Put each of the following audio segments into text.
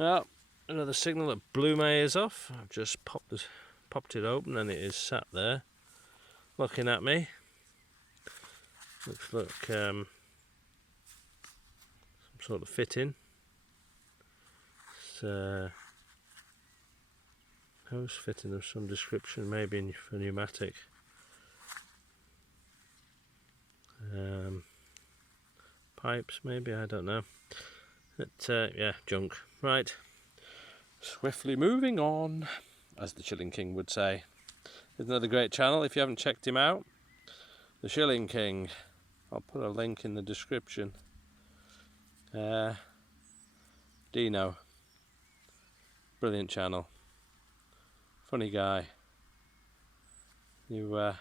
Well, another signal that blew my ears off. I've just popped it open and it is sat there looking at me. Looks like some sort of fitting. It's hose fitting of some description, maybe for pneumatic. Pipes maybe, I don't know. But yeah, junk. Right, swiftly moving on, as the Shilling King would say. There's another great channel if you haven't checked him out, the Shilling King. I'll put a link in the description. Dino, brilliant channel, funny guy. You're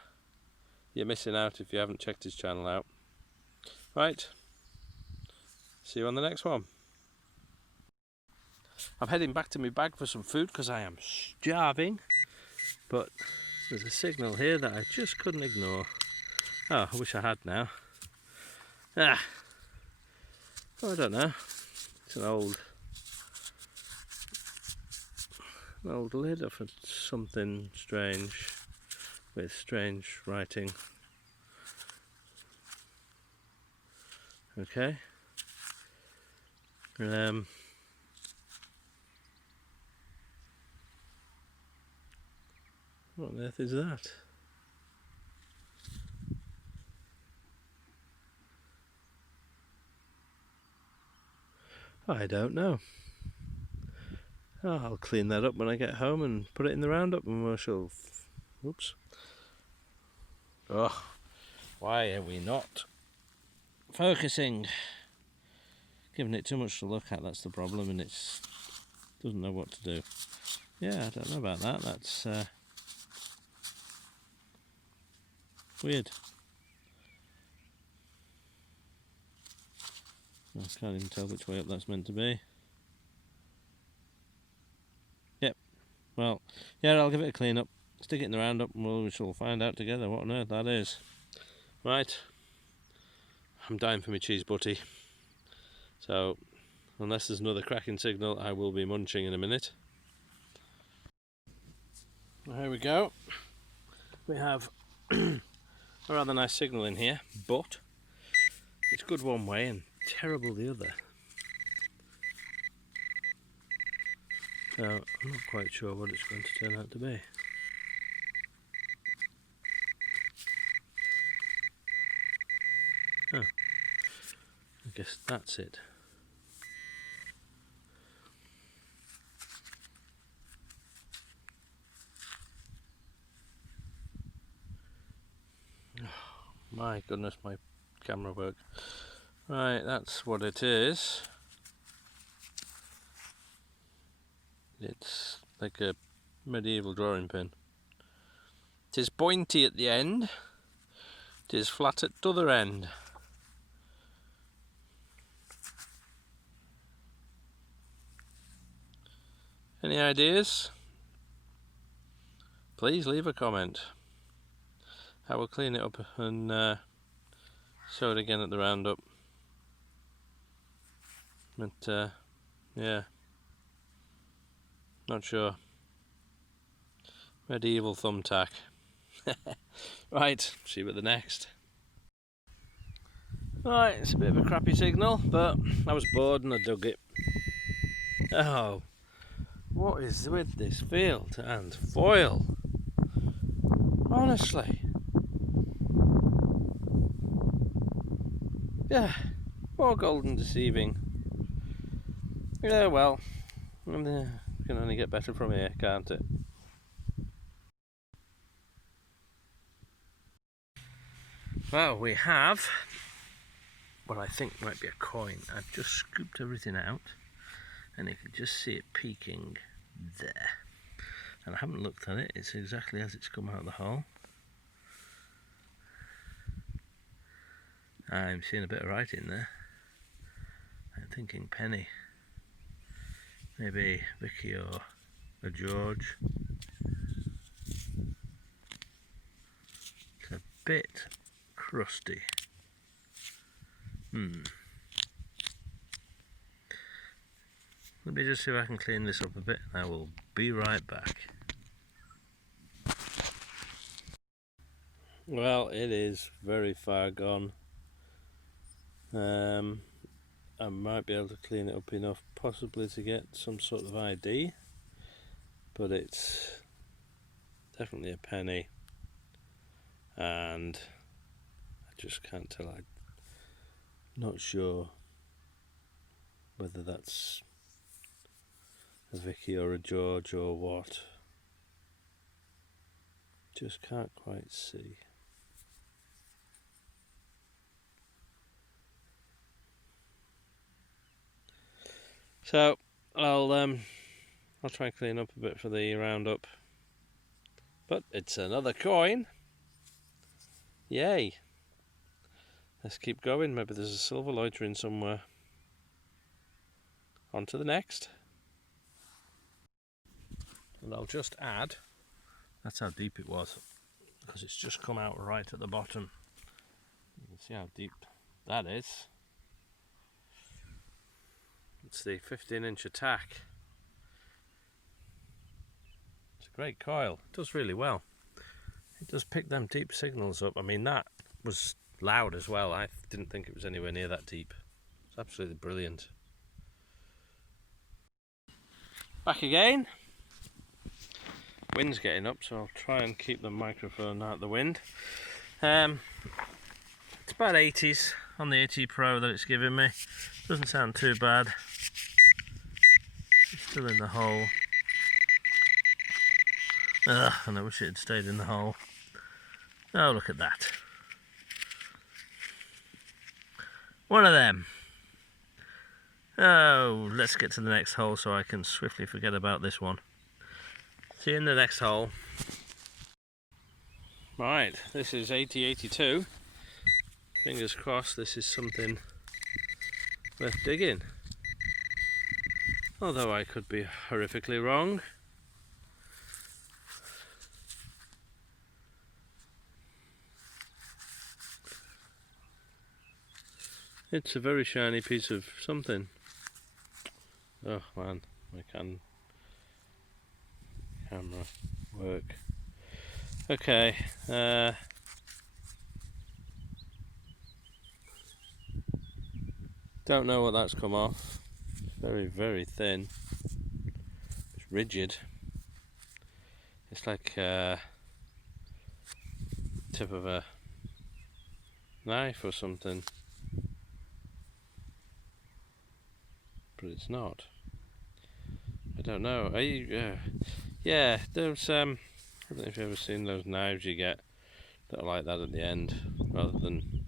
missing out if you haven't checked his channel out. Right, see you on the next one. I'm heading back to my bag for some food because I am starving, but there's a signal here that I just couldn't ignore. Oh, I wish I had now. Oh, I don't know. It's an old lid of something strange with strange writing. Okay. What on earth is that? I don't know. Oh, I'll clean that up when I get home and put it in the roundup, and we shall. Oops. Oh, why are we not focusing? Giving it too much to look at, that's the problem, and it doesn't know what to do. Yeah, I don't know about that. That's weird. I can't even tell which way up that's meant to be. Yep. Well, yeah, I'll give it a clean up, stick it in the roundup, and we shall find out together what on earth that is. Right. I'm dying for my cheese butty. So, unless there's another cracking signal, I will be munching in a minute. Here we go. We have a rather nice signal in here, but it's good one way and terrible the other. So I'm not quite sure what it's going to turn out to be. Oh, I guess that's it. Oh, my goodness, my camera work. Right, that's what it is. It's like a medieval drawing pin. It is pointy at the end. It is flat at the other end. Any ideas? Please leave a comment. I will clean it up and show it again at the roundup. But yeah, not sure. Medieval thumbtack. Right, see you at the next. Right, it's a bit of a crappy signal, but I was bored and I dug it. Oh, what is with this field and foil? Honestly. Yeah, more golden deceiving. Yeah, well, it can only get better from here, can't it? Well, we have what I think might be a coin. I've just scooped everything out and you can just see it peeking there. And I haven't looked at it, it's exactly as it's come out of the hole. I'm seeing a bit of writing there. I'm thinking penny. Maybe Vicky or a George. It's a bit crusty. Let me just see if I can clean this up a bit. I will be right back. Well, it is very far gone. I might be able to clean it up enough possibly to get some sort of ID, but it's definitely a penny, and I just can't tell. I'm not sure whether that's a Vicky or a George or what. Just can't quite see. So I'll try and clean up a bit for the roundup. But it's another coin. Yay! Let's keep going. Maybe there's a silver loitering somewhere. On to the next. And I'll just add, that's how deep it was, because it's just come out right at the bottom. You can see how deep that is. It's the 15-inch attack. It's a great coil. It does really well. It does pick them deep signals up. I mean, that was loud as well. I didn't think it was anywhere near that deep. It's absolutely brilliant. Back again. Wind's getting up, so I'll try and keep the microphone out of the wind. It's about 80s on the AtPro that it's giving me. Doesn't sound too bad. It's still in the hole. Ugh, and I wish it had stayed in the hole. Oh, look at that. One of them. Oh, let's get to the next hole so I can swiftly forget about this one. See you in the next hole. Right, this is 8082. Fingers crossed this is something worth digging. Although I could be horrifically wrong. It's a very shiny piece of something. Oh man, my camera work. Okay, don't know what that's come off. Very, very thin. It's rigid. It's like tip of a knife or something. But it's not. I don't know. Yeah, there's I don't know if you've ever seen those knives you get that are like that at the end, rather than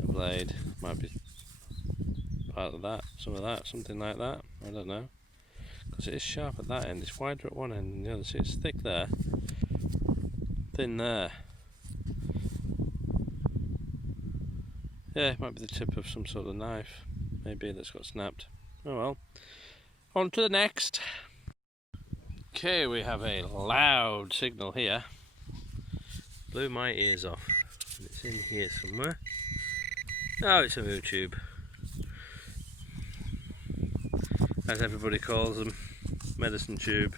a blade. Might be part of that, some of that, something like that. I don't know. Because it is sharp at that end. It's wider at one end than the other. See, it's thick there, thin there. Yeah, it might be the tip of some sort of knife. Maybe that's got snapped. Oh well. On to the next. Okay, we have a loud signal here. Blew my ears off. It's in here somewhere. Oh, it's a moo tube. As everybody calls them. Medicine tube.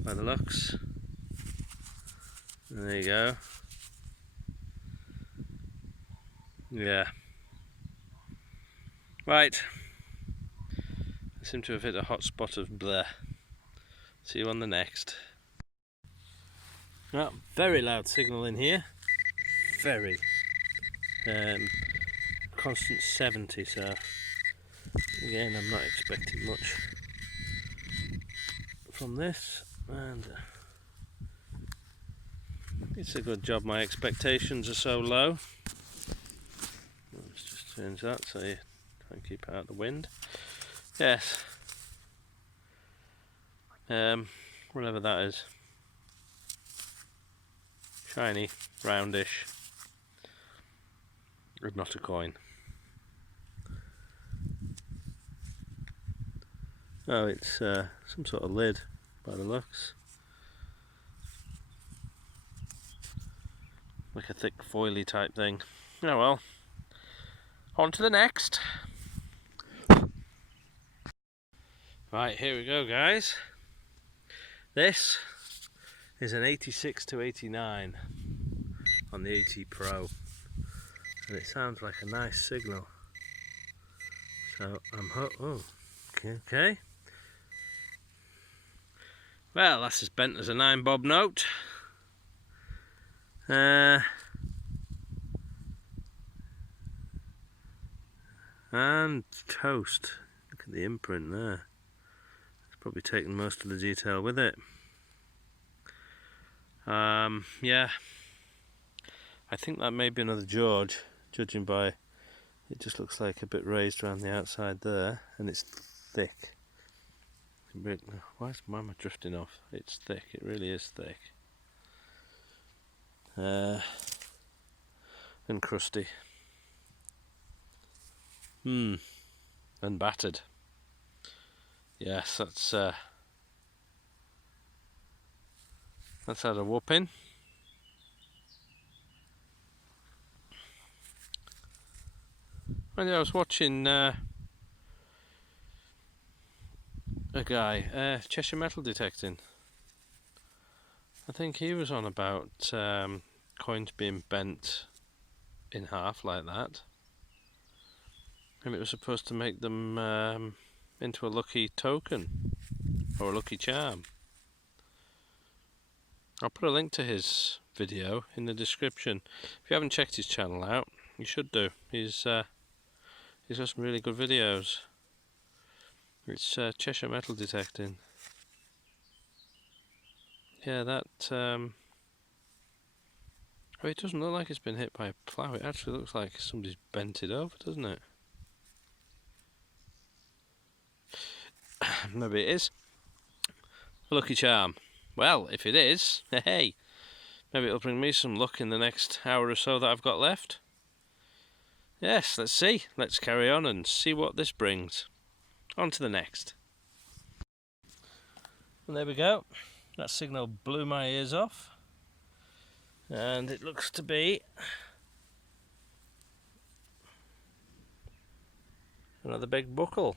By the looks. And there you go. Yeah. Right. I seem to have hit a hot spot of bleh. See you on the next. Well, very loud signal in here. Very. Constant 70, so again I'm not expecting much from this, and it's a good job my expectations are so low. Let's just change that so you try and keep it out of the wind. Yes. Whatever that is. Shiny, roundish. But not a coin. Oh, it's some sort of lid by the looks. Like a thick foily type thing. Oh well. On to the next. Right, here we go, guys. This is an 86 to 89 on the AtPro, and it sounds like a nice signal. So I'm okay. Well, that's as bent as a 9-bob note. And toast. Look at the imprint there. It's probably taken most of the detail with it. Yeah, I think that may be another George, judging by it just looks like a bit raised around the outside there, and it's thick. Why am I drifting off? It's thick, it really is thick. And crusty. And battered. Yes, that's had a whooping. Well, yeah, I was watching a guy, Cheshire Metal Detecting. I think he was on about coins being bent in half like that, and it was supposed to make them into a lucky token or a lucky charm. I'll put a link to his video in the description. If you haven't checked his channel out, you should do. He's got some really good videos. It's Cheshire Metal Detecting. Yeah, that oh, it doesn't look like it's been hit by a plough. It actually looks like somebody's bent it over, doesn't it? Maybe it is a lucky charm. Well, if it is, hey, maybe it'll bring me some luck in the next hour or so that I've got left. Yes, let's see. Let's carry on and see what this brings. On to the next. And there we go. That signal blew my ears off. And it looks to be another big buckle.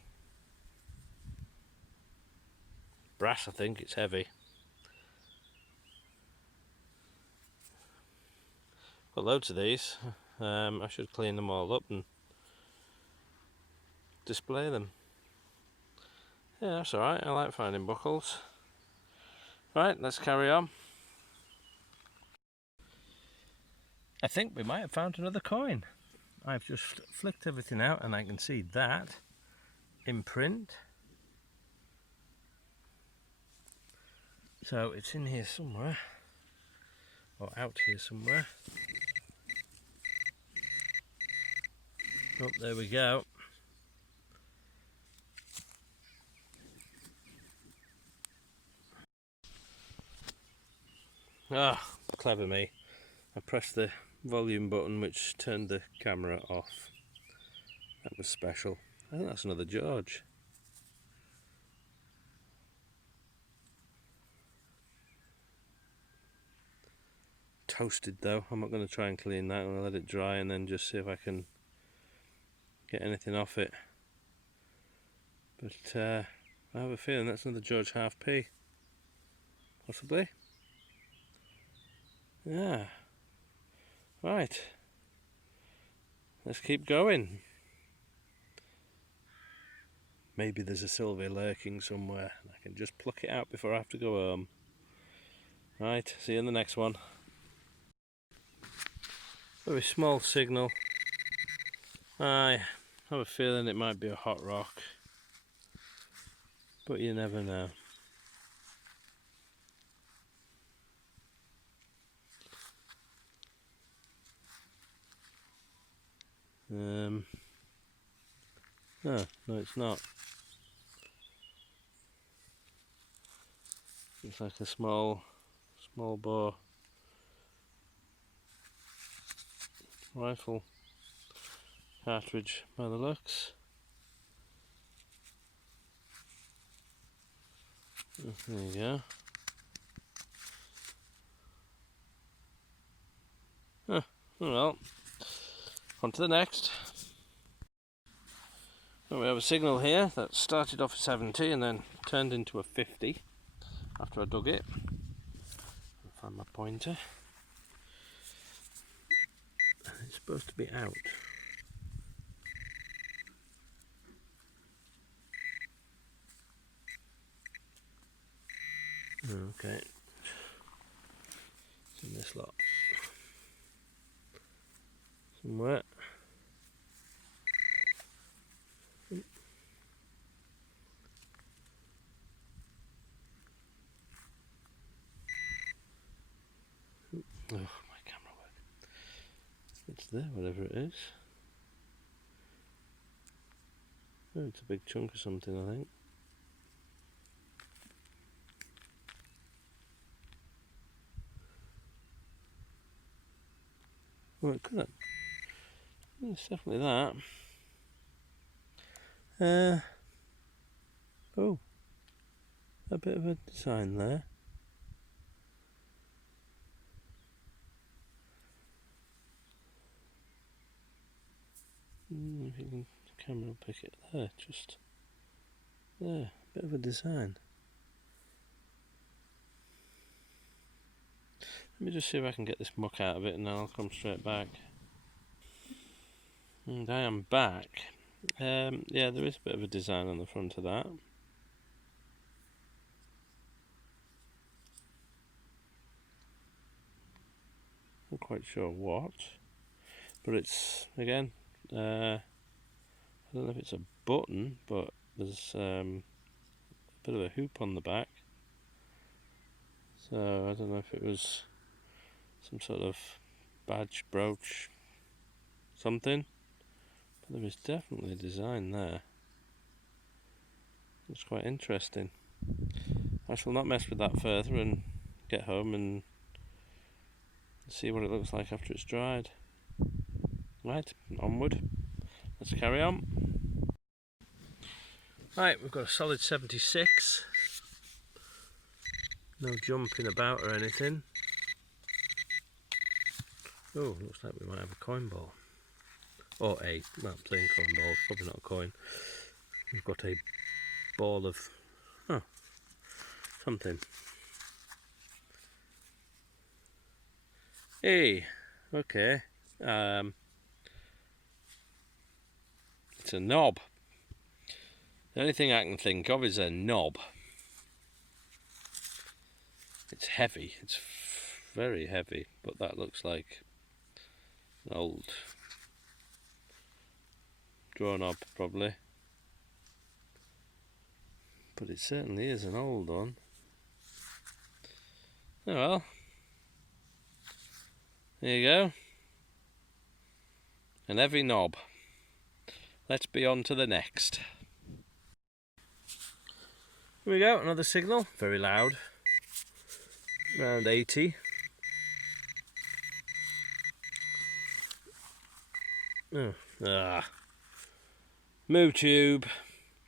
Brass, I think. It's heavy. Got loads of these. I should clean them all up and display them. Yeah, that's alright. I like finding buckles. Right, let's carry on. I think we might have found another coin. I've just flicked everything out and I can see that imprint. So it's in here somewhere, or out here somewhere. Oh, there we go. Ah, clever me. I pressed the volume button which turned the camera off. That was special. I think that's another George. Toasted though. I'm not going to try and clean that. I'm going to let it dry and then just see if I can get anything off it. But I have a feeling that's another George half P. Possibly. Yeah. Right. Let's keep going. Maybe there's a silver lurking somewhere. I can just pluck it out before I have to go home. Right, see you in the next one. Very small signal. I have a feeling it might be a hot rock, but you never know. No, it's not. It's like a small bore rifle cartridge by the looks. There you go. Well, on to the next. So we have a signal here that started off at 70 and then turned into a 50 after I dug it. I'll find my pointer. And it's supposed to be out. Okay. It's in this lot. Somewhere. Oh, my camera work. It's there, whatever it is. Oh, it's a big chunk of something, I think. Well, it could have. It's definitely that. Oh, a bit of a design there. If you can, the camera will pick it there, just there, a bit of a design. Let me just see if I can get this muck out of it and then I'll come straight back. And I am back. Yeah, there is a bit of a design on the front of that. Not quite sure what, but it's, again, I don't know if it's a button, but there's a bit of a hoop on the back. So I don't know if it was some sort of badge, brooch, something. But there is definitely a design there. It's quite interesting. I shall not mess with that further and get home and see what it looks like after it's dried. Right, onward. Let's carry on. Right, we've got a solid 76. No jumping about or anything. Oh, looks like we might have a coin ball. Or well, I'm saying coin ball, probably not a coin. We've got a ball of, something. Hey, okay. It's a knob. The only thing I can think of is a knob. It's heavy, it's very heavy, but that looks like an old draw knob probably. But it certainly is an old one. Oh well. There you go. An heavy knob. Let's be on to the next. Here we go, another signal, very loud. Around 80. Oh, Moo tube.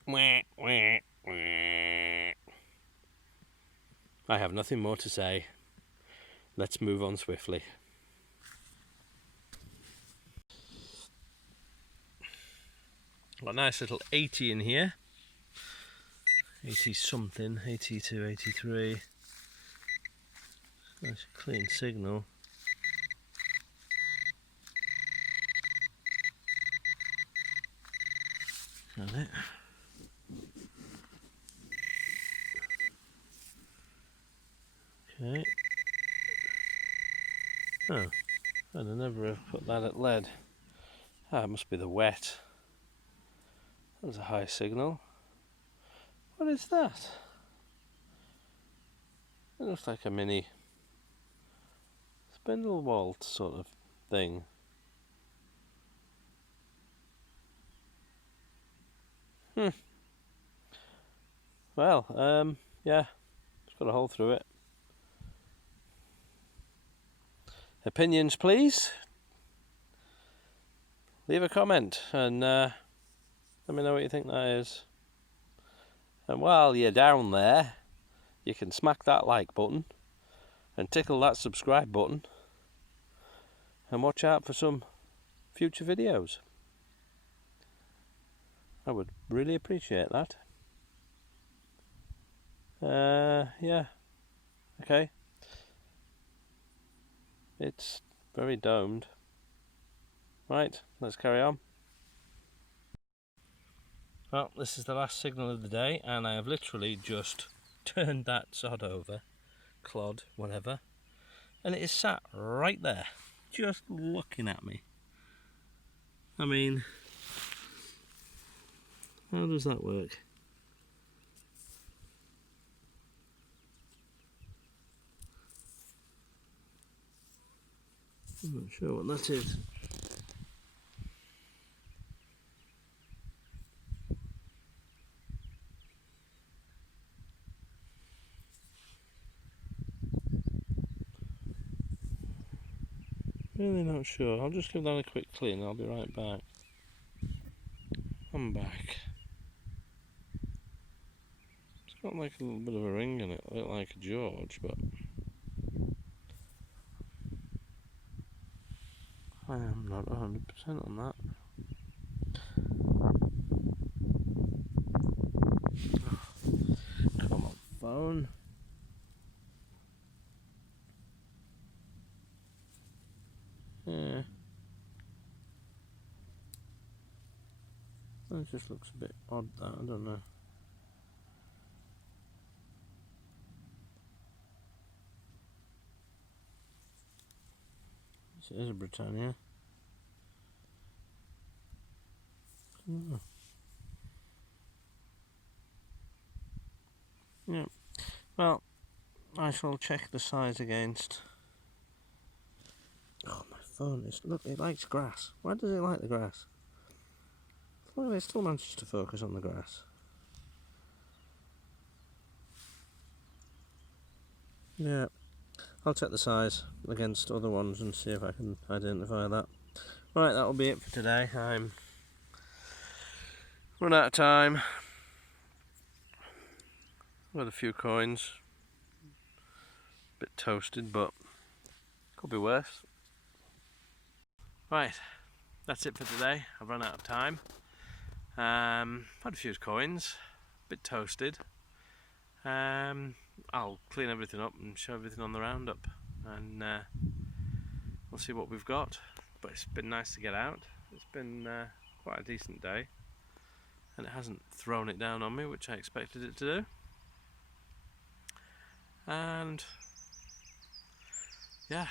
Wah, wah, wah. I have nothing more to say. Let's move on swiftly. Got a nice little 80 in here. 80 something, 82, 83. Nice clean signal. Got it. Okay. Oh, I'd never have put that at lead. Ah, it must be the wet. That was a high signal. What is that? It looks like a mini spindle walt sort of thing. Well, yeah, it's got a hole through it. Opinions, please. Leave a comment and let me know what you think that is. And while you're down there, you can smack that like button and tickle that subscribe button and watch out for some future videos. I would really appreciate that. Yeah, okay. It's very domed. Right, let's carry on. Well, this is the last signal of the day, and I have literally just turned that sod over, clod, whatever, and it is sat right there, just looking at me. I mean, how does that work? I'm not sure what that is. Really not sure. I'll just give that a quick clean. I'll be right back. I'm back. It's got like a little bit of a ring in it, a bit like a George, but I am not 100% on that. Come on, phone. Yeah. That just looks a bit odd, that, I don't know. It is a Britannia. Oh. Yeah. Well, I shall check the size against. Oh, my phone is. Look, it likes grass. Why does it like the grass? Look, it still manages to focus on the grass. Yeah. I'll check the size against other ones and see if I can identify that. Right, that'll be it for today. I'm run out of time. With a few coins. Bit toasted, but could be worse. Right, that's it for today. I've run out of time. Had a few coins, bit toasted. I'll clean everything up and show everything on the roundup, and we'll see what we've got. But it's been nice to get out. It's been quite a decent day, and it hasn't thrown it down on me, which I expected it to do. And yeah,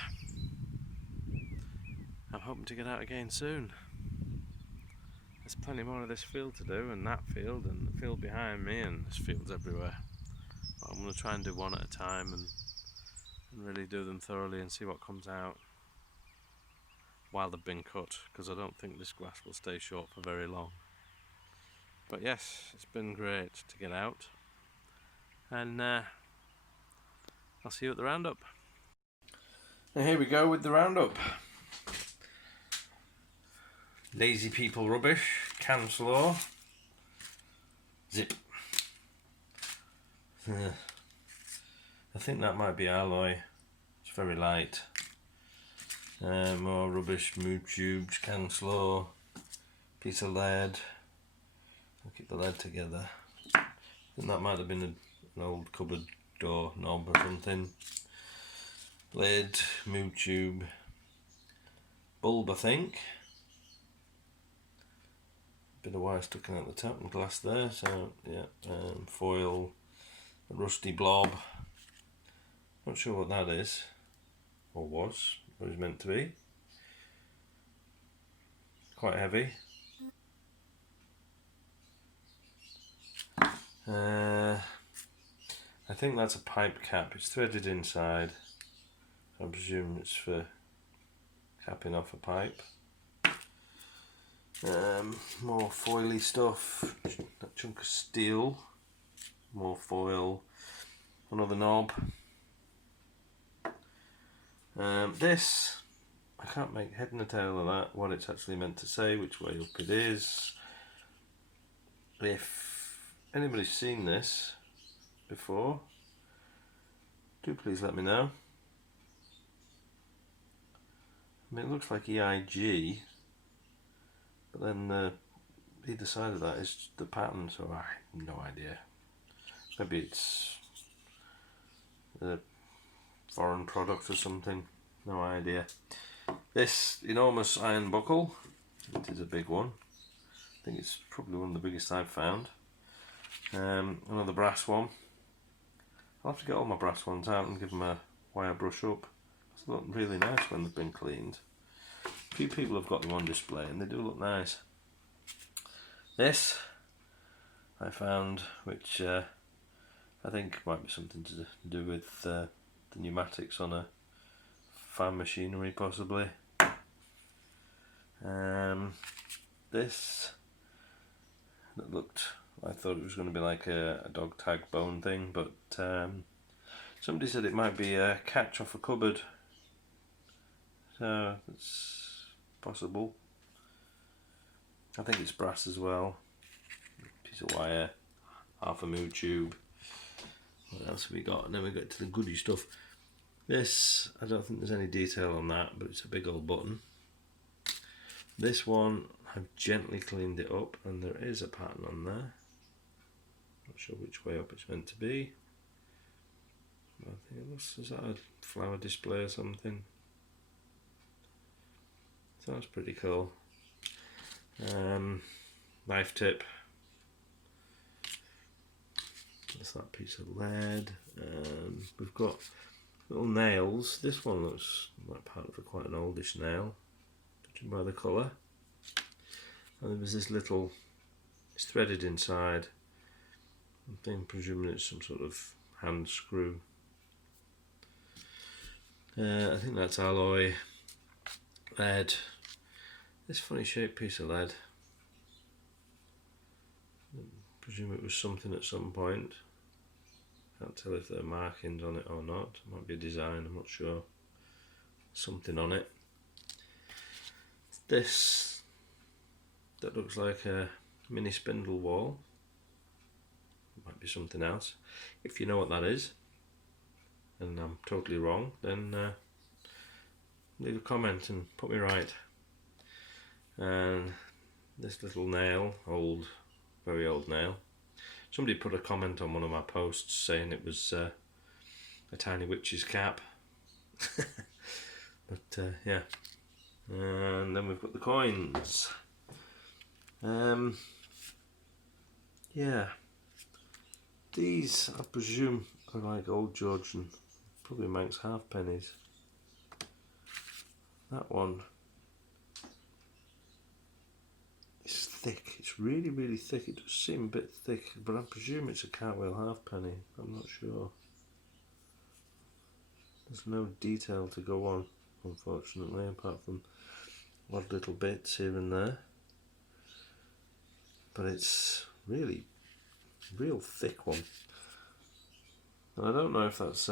I'm hoping to get out again soon. There's plenty more of this field to do, and that field, and the field behind me, and there's fields everywhere. But I'm going to try and do one at a time and really do them thoroughly and see what comes out while they've been cut, because I don't think this grass will stay short for very long. But yes, it's been great to get out, and I'll see you at the roundup. And here we go with the roundup. Lazy people rubbish, can slaw, zip. I think that might be alloy. It's very light. More rubbish, mood tubes, can slaw, piece of lead. I'll keep the lead together. I think that might have been an old cupboard door knob or something. Lid, mood tube, bulb, I think. Bit of wire sticking out the top and glass there, so yeah, foil, a rusty blob. Not sure what that is, or was, or is meant to be. Quite heavy. I think that's a pipe cap. It's threaded inside, so I presume it's for capping off a pipe. More foily stuff, that chunk of steel, more foil, another knob. This, I can't make head and tail of that, what it's actually meant to say, which way up it is. If anybody's seen this before, do please let me know. I mean, it looks like EIG, but then the either side of that is the pattern, so I have no idea. Maybe it's a foreign product or something, no idea. This enormous iron buckle, it is a big one. I think it's probably one of the biggest I've found. Another brass one. I'll have to get all my brass ones out and give them a wire brush up. They look really nice when they've been cleaned. A few people have got them on display and they do look nice. This I found, which I think might be something to do with the pneumatics on a farm machinery, possibly. This that looked, I thought it was going to be like a dog tag bone thing, but somebody said it might be a catch off a cupboard, so it's possible. I think it's brass as well. Piece of wire, half a moo tube. What else have we got? And then we get to the goody stuff. This, I don't think there's any detail on that, but it's a big old button. This one, I've gently cleaned it up and there is a pattern on there. Not sure which way up it's meant to be. I think it looks, is that a flower display or something? Sounds pretty cool. Knife tip. That's that piece of lead. We've got little nails. This one looks like part of quite an oldish nail, judging by the colour. And there was this little, it's threaded inside. I'm presuming it's some sort of hand screw. I think that's alloy lead. This funny shaped piece of lead. I presume it was something at some point. Can't tell if there are markings on it or not. It might be a design, I'm not sure. Something on it. This, that looks like a mini spindle wall. It might be something else. If you know what that is, and I'm totally wrong, then leave a comment and put me right. And this little nail, old, very old nail. Somebody put a comment on one of my posts saying it was a tiny witch's cap. But yeah. And then we've got the coins. Yeah. These, I presume, are like old Georgian, probably Manx halfpennies. That one is thick. It's really, really thick. It does seem a bit thick, but I presume it's a cartwheel halfpenny. I'm not sure. There's no detail to go on, unfortunately, apart from odd little bits here and there. But it's really, real thick one. And I don't know if that's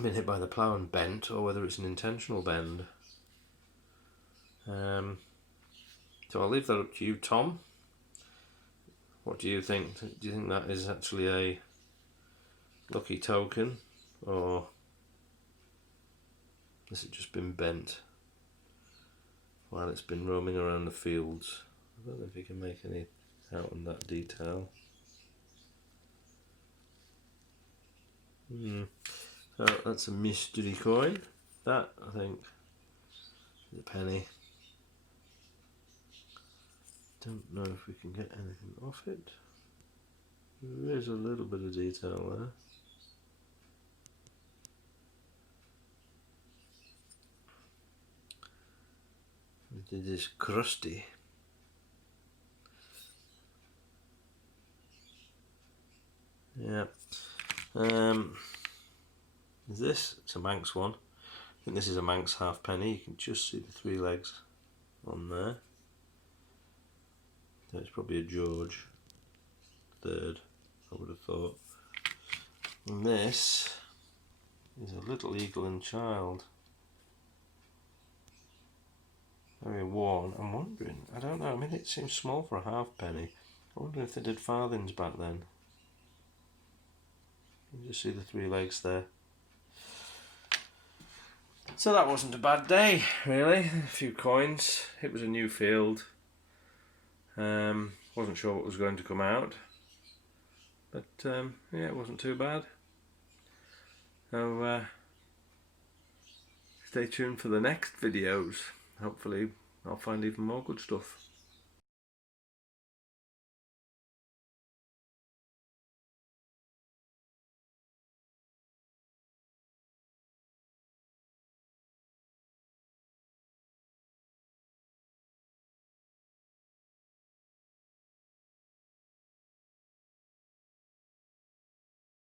been hit by the plough and bent, or whether it's an intentional bend. So I'll leave that up to you, Tom. What do you think? Do you think that is actually a lucky token, or has it just been bent while it's been roaming around the fields? I don't know if you can make any out on that detail. So that's a mystery coin. That, I think, is a penny. Don't know if we can get anything off it. There is a little bit of detail there. It is crusty. Yeah. Is this? It's a Manx one. I think this is a Manx halfpenny. You can just see the 3 legs on there. So it's probably a George III, I would have thought. And this is a little eagle and child. Very worn. I'm wondering, I don't know, I mean it seems small for a halfpenny. I wonder if they did farthings back then. You can just see the 3 legs there. So that wasn't a bad day, really. A few coins. It was a new field. Wasn't sure what was going to come out, but yeah, it wasn't too bad. So stay tuned for the next videos. Hopefully I'll find even more good stuff.